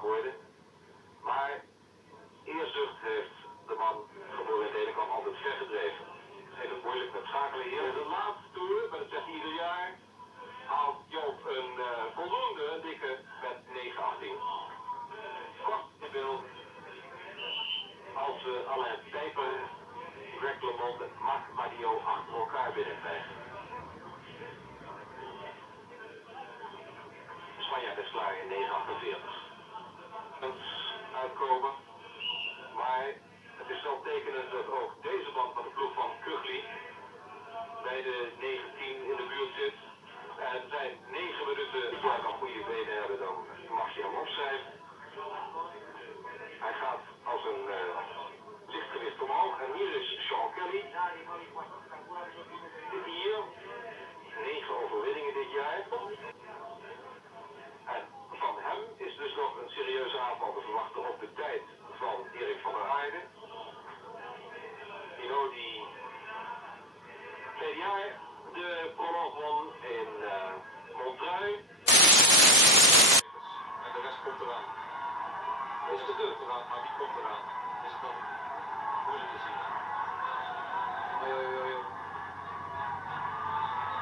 gooide. Maar eerzucht heeft de man geboren in Denekamp altijd vergedreven. Heeft het moeilijk met schakelen hier. In de laatste toer, maar dat zegt hij ieder jaar, haalt Joop een voldoende, een dikke met 9-18. Kort in beeld als Alain Pijper, Greg LeMond en Marc Madio achter elkaar binnenkrijgen. Spanjaard is klaar in 9:48. Uitkomen, maar het is wel tekenend dat ook deze band van de ploeg van Kugli bij de 19 in de buurt zit. En zijn 9 minuten, ja, kan goede benen hebben, dan mag je hem opschrijven. Hij gaat als een lichtgewicht omhoog en hier is Sean Kelly. Hier 9 overwinningen dit jaar. En van hem is dus nog een serieuze aanval te verwachten op de tijd van Erik van der Aarde. Dino die verleden jaar de prolog won in Montreuil. En de rest komt eraan. Is de deur eraan, maar wie komt eraan? Is het nog moeilijk te zien. Oei, oei, oei, oei.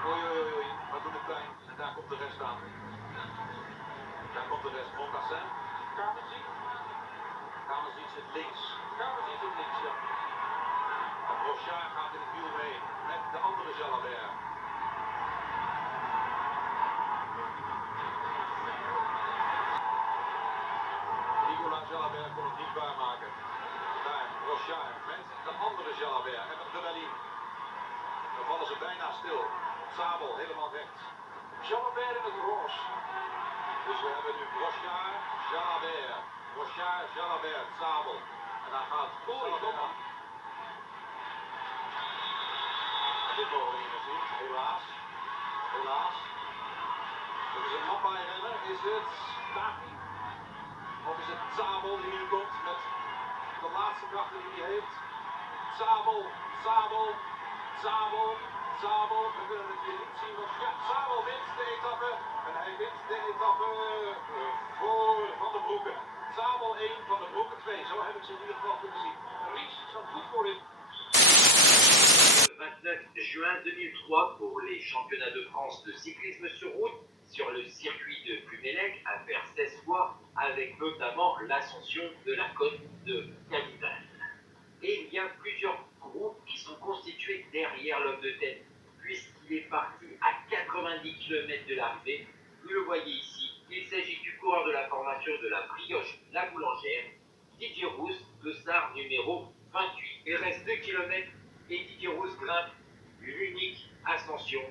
Oei, oei, oei, oei. Wat doet het pijn? En daar komt de rest aan. Daar komt de rest. Mocassin. Kamerziek. Kamerziek zit links. Kamerziek zit links, ja. En Brochard gaat in het wiel mee. Met de andere Jalabert. Nicolas Jalabert kon het niet waarmaken. Daar, Brochard met de andere Jalabert. En met Rebelli. Dan vallen ze bijna stil. Sabel helemaal rechts. Jalabert in het roze. Dus we hebben nu Brochard, Jalabert. Brochard, Jalabert, Sabel. En dan gaat Jalabert. Dit mogen we niet meer zien, helaas. Helaas. Het is een Mappai-renner. Is het Taki? Of is het Sabel die nu komt met de laatste krachten die hij heeft? Sabel, Sabel, Sabel, Sabel. We kunnen het hier niet zien, want ja, Sabel wint de etappe. En hij wint de etappe voor Van der Broeke. Sabel 1, Van der Broeke 2. Zo heb ik ze in ieder geval kunnen zien. Ries zat goed voor in. 29 juin 2003 pour les championnats de France de cyclisme sur route sur le circuit de Plumelec à faire 16 fois avec notamment l'ascension de la côte de Capital. Et il y a plusieurs groupes qui sont constitués derrière l'homme de tête puisqu'il est parti à 90 km de l'arrivée. Vous le voyez ici, il s'agit du coureur de la formation de la Brioche La Boulangère, Didier Rousse, dossard numéro 28. Il reste 2 km et Didier Rousse grimpe l'unique ascension,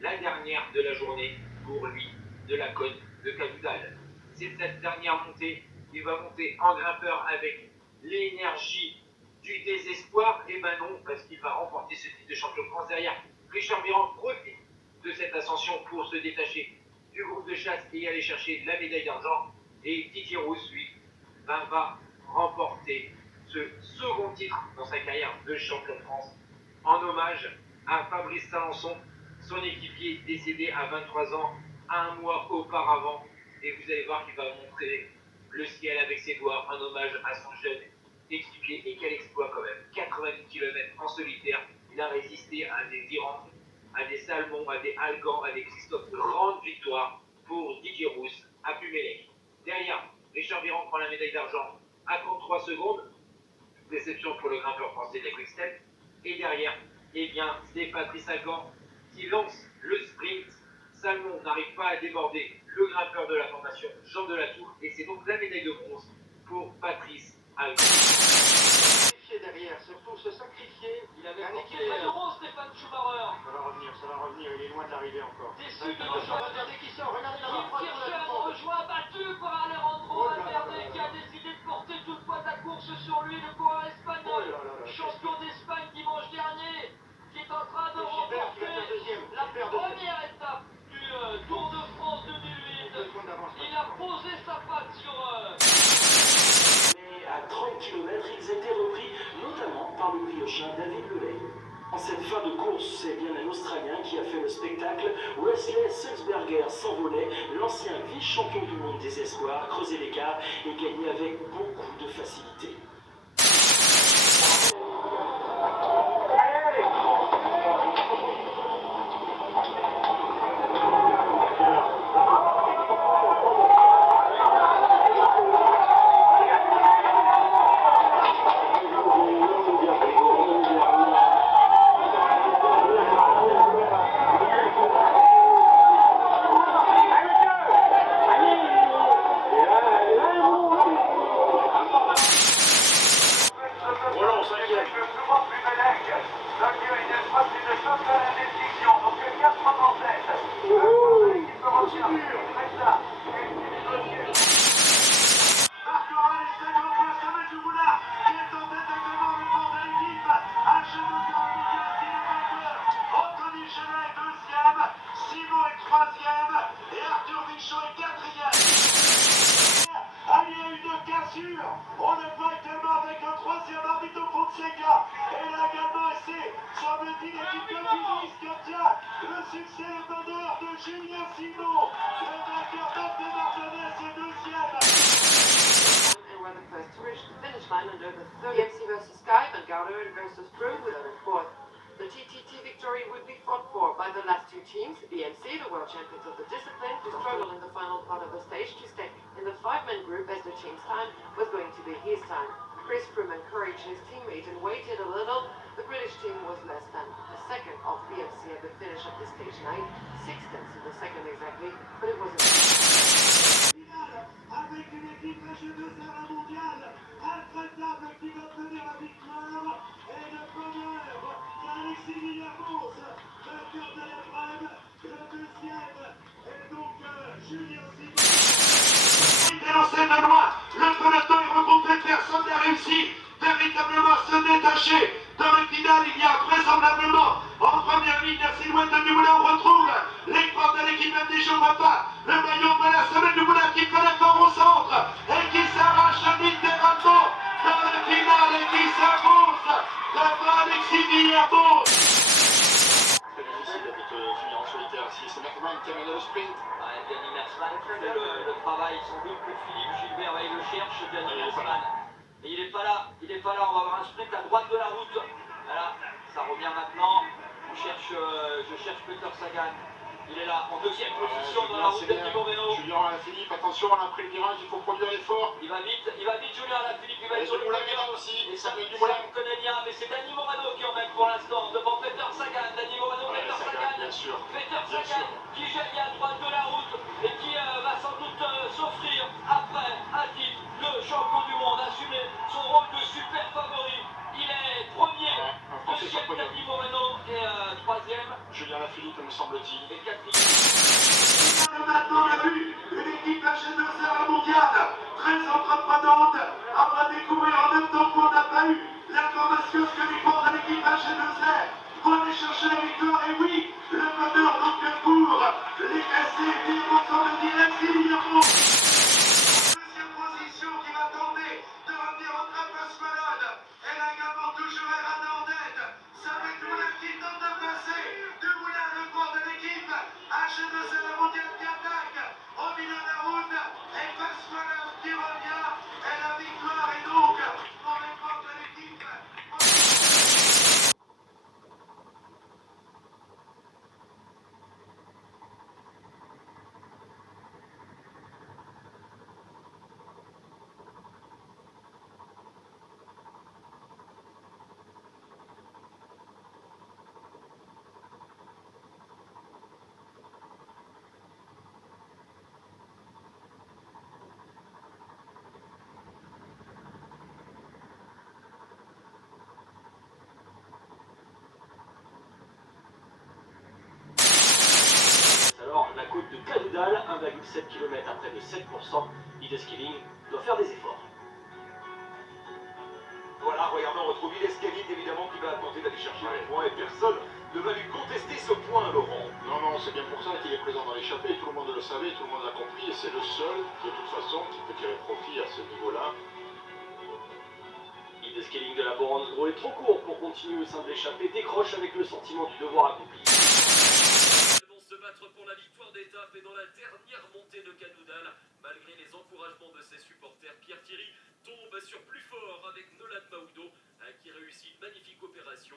la dernière de la journée pour lui, de la côte de Cadoudal. C'est cette dernière montée, il va monter en grimpeur avec l'énergie du désespoir. Et ben non, parce qu'il va remporter ce titre de champion de France derrière. Richard Virenque profite de cette ascension pour se détacher du groupe de chasse et aller chercher la médaille d'argent. Et Didier Rousse, lui, va remporter ce second titre dans sa carrière de champion de France en hommage à Fabrice Salançon, son équipier décédé à 23 ans, un mois auparavant. Et vous allez voir qu'il va montrer le ciel avec ses doigts, un hommage à son jeune équipier. Et quel exploit quand même, 90 km en solitaire, il a résisté à des Virenque, à des Salmon, à des Algan, à des Christophe. Grande victoire pour Didier Rousse à Plumelec. Derrière, Richard Virenque prend la médaille d'argent à 33 secondes. Déception pour le grimpeur français de la Quick Step. Et derrière, eh bien, c'est Patrice Algan qui lance le sprint. Salmon n'arrive pas à déborder le grimpeur de la formation Jean Delatour. Et c'est donc la médaille de bronze pour Patrice Algan. Derrière, surtout se sacrifier. Il avait indiqué de rose, Stéphane Schumacher. Ça va revenir, il est loin de l'arrivée encore. Déçu de Regardez qui sort, regardez la Kim Kirchen rejoint, battu par Alejandro Valverde qui a décidé de porter toute le poids de la course sur lui, le coureur espagnol, champion d'Espagne dimanche dernier, qui est en train de remporter la première étape du Tour de France 2008. Il a posé sa patte sur à 30 km, ils étaient repris notamment par le Briochin David Lelay. En cette fin de course, c'est bien un Australien qui a fait le spectacle. Wesley Sulzberger s'envolait, l'ancien vice-champion du monde des espoirs, creusait l'écart et gagnait avec beaucoup de facilité. On est pas tellement avec un troisième arbitre au fond de ses gars. Et là également, c'est, semble-t-il, l'équipe de Tunis qui obtient le succès et d'honneur de Julien Simon. Le vainqueur de Martinez est deuxième. And were the first to reach the finish line under the third BMC versus Sky and Gowder versus Broom with a fourth. The TTT victory would be fought for by the last two teams, BMC, the world champions of the discipline, who struggled in the final part of the stage to stay in the five-man group as the team's time was going to be his time. Chris Froome encouraged his teammate and waited a little. The British team was less than a second off BMC at the finish of the stage 9, 6/10 of the second exactly, but it wasn't. Avec une équipe G2R mondiale, intraitable qui va obtenir la victoire et le bonheur d'Alexis Villarmos, vainqueur de l'épreuve, le deuxième, et donc Julien Simon. Il est lancé de loin, le peloton est remonté, personne n'a réussi véritablement à se détacher. Dans le final, il y a vraisemblablement en première ligne la silhouette de Dumoulin. On retrouve les portes de l'équipe MDJ au repas. Le maillot de la semaine Dumoulin qui fait l'effort au centre et qui s'arrache littéralement dans le final et qui s'impose devant Alexis Villarmos. C'est difficile de finir en solitaire ici. C'est Merckman qui amène le sprint. Gianni Mersman qui fait le travail sans doute que Philippe Gilbert il le cherche, Gianni Mersman. Et il n'est pas là, on va avoir un sprint à droite de la route. Voilà, ça revient maintenant. Je cherche Peter Sagan. Il est là, en deuxième position dans la route de Thibaut Renaux. Julien Alaphilippe, attention, après le virage, il faut produire l'effort. Il va vite, Julien Alaphilippe, il va être sur le Dumoulin podium. aussi, Et ça Dumoulin. me connaît bien, mais c'est Dani Morano qui emmène pour l'instant devant Peter Sagan. Dani Morano, Peter Sagan, bien sûr. Peter Sagan qui gêne à droite de la route et qui va sans doute s'offrir après un titre. Le champion du monde assumer son rôle de super favori. Il est premier, deuxième Dani Morano et troisième. Julien Alaphilippe, me semble-t-il. Et quatrième. Maintenant, on a vu une équipe G2R mondiale très entreprenante. On va découvrir en même temps qu'on n'a pas eu l'information que les ports de l'équipe G2R vont aller chercher la victoire. Et oui, le meneur donc pour les casser, bien on s'en le dit, Alexis Villarmos. Deuxième position qui va tenter de revenir en trappe Squalone. Elle a également toujours Errada en tête. Ça va être Dumoulin qui tente de passer. Dumoulin, le port de l'équipe G2R mondiale qui attaque au milieu de la route. Et Pasqualone qui revient. Et la victoire est donc pour les portes de l'équipe. Alors, la côte de Cadoudal, 1,7 km à près de 7%, Ideskilling doit faire des efforts. Voilà, regardez, on retrouve Ideskilling évidemment qui va tenter d'aller chercher les points et personne ne va lui contester ce point, Laurent. Non, c'est bien pour ça qu'il est présent dans l'échappée, tout le monde le savait, tout le monde l'a compris et c'est le seul, de toute façon, qui peut tirer profit à ce niveau-là. Le scaling de la Boransgro est trop court pour continuer au sein de l'échappée, décroche avec le sentiment du devoir accompli. Ils vont se battre pour la victoire d'étape et dans la dernière montée de Canoudal, malgré les encouragements de ses supporters, Pierre Thierry tombe sur plus fort avec Nolan Mahoudo qui réussit une magnifique opération.